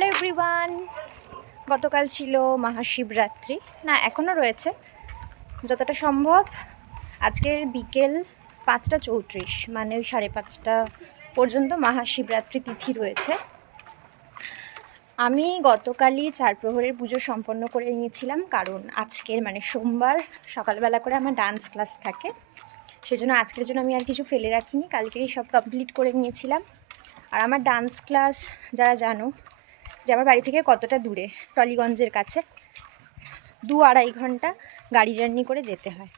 Hello everyone, গতকাল ছিল মহাশিবরাত্রি, না এখনও রয়েছে যতটা সম্ভব। আজকের বিকেল 5:34 মানে ওই 5:30 পর্যন্ত মহাশিবরাত্রি তিথি রয়েছে। আমি গতকালই 4 প্রহরের পুজো সম্পন্ন করে নিয়েছিলাম, কারণ আজকের মানে সোমবার সকালবেলা করে আমার ডান্স ক্লাস থাকে, সেজন্য আজকের জন্য আমি আর কিছু ফেলে রাখিনি, কালকেই সব কমপ্লিট করে নিয়েছিলাম। আর আমার ডান্স ক্লাস যারা জানো যে আমার বাড়ি থেকে কতটা দূরে, টলিগঞ্জের কাছে, 2-2.5 ঘন্টা গাড়ি জার্নি করে যেতে হয়।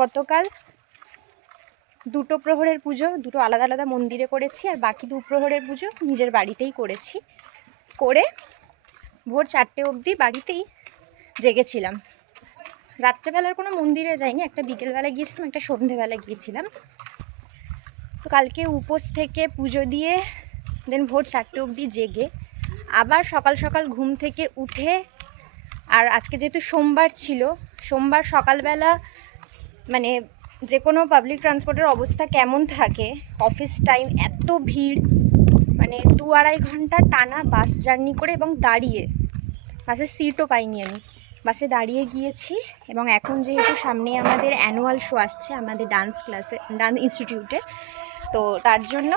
গতকাল 2 প্রহরের পুজো দুটো আলাদা আলাদা মন্দিরে করেছি, আর বাকি 2 প্রহরের পুজো নিজের বাড়িতেই করেছি। করে ভোর 4টে অবধি বাড়িতেই জেগেছিলাম। রাত্রেবেলার কোনো মন্দিরে যাইনি, একটা বিকেলবেলা গিয়েছিলাম, একটা সন্ধেবেলা গিয়েছিলাম। তো কালকে উপোস থেকে পুজো দিয়ে দেন ভোর 4টে অবধি জেগে আবার সকাল সকাল ঘুম থেকে উঠে, আর আজকে যেহেতু সোমবার ছিল, সোমবার সকালবেলা মানে যে কোনো পাবলিক ট্রান্সপোর্টের অবস্থা কেমন থাকে, অফিস টাইম, এত ভিড়, মানে 2-2.5 ঘন্টা টানা বাস জার্নি করে এবং দাঁড়িয়ে, বাসের সিটও পাইনি আমি, বাসে দাঁড়িয়ে গিয়েছি। এবং এখন যেহেতু সামনে আমাদের অ্যানুয়াল শো আসছে আমাদের ডান্স ক্লাসে, ডান্স ইনস্টিটিউটে, তো তার জন্য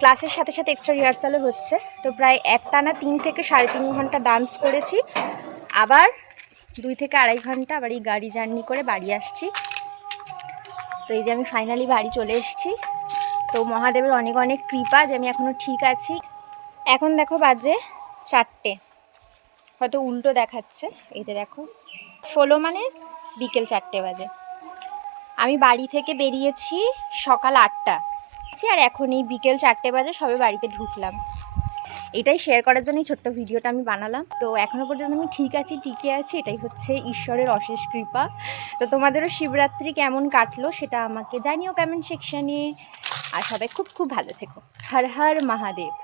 ক্লাসের সাথে সাথে এক্সট্রা রিহার্সালও হচ্ছে। তো প্রায় একটানা 3 থেকে 3.5 ঘন্টা ডান্স করেছি, আবার 2 থেকে 2.5 ঘন্টা আবার এই গাড়ি জার্নি করে বাড়ি আসছি। তো এই যে আমি ফাইনালি বাড়ি চলে এসেছি। তো মহাদেবের অনেক অনেক কৃপা যে আমি এখনও ঠিক আছি। এখন দেখো বাজে 4টে, হয়তো উল্টো দেখাচ্ছে, এই যে দেখো 16 মানে বিকেল 4টে বাজে। আমি বাড়ি থেকে বেরিয়েছি সকাল 8টা, আর এখন এই বিকেল 4টে বাজে সবে বাড়িতে ঢুকলাম। এটাই শেয়ার করার জন্যই ছোট্ট ভিডিওটা আমি বানালাম। তো এখনও পর্যন্ত আমি ঠিক আছি, টিকে আছি, এটাই হচ্ছে ঈশ্বরের অশেষ কৃপা। তো তোমাদেরও শিবরাত্রি কেমন কাটলো সেটা আমাকে জানিও কমেন্ট সেকশানে। আর সবাই খুব খুব ভালো থেকো। হর হর মহাদেব।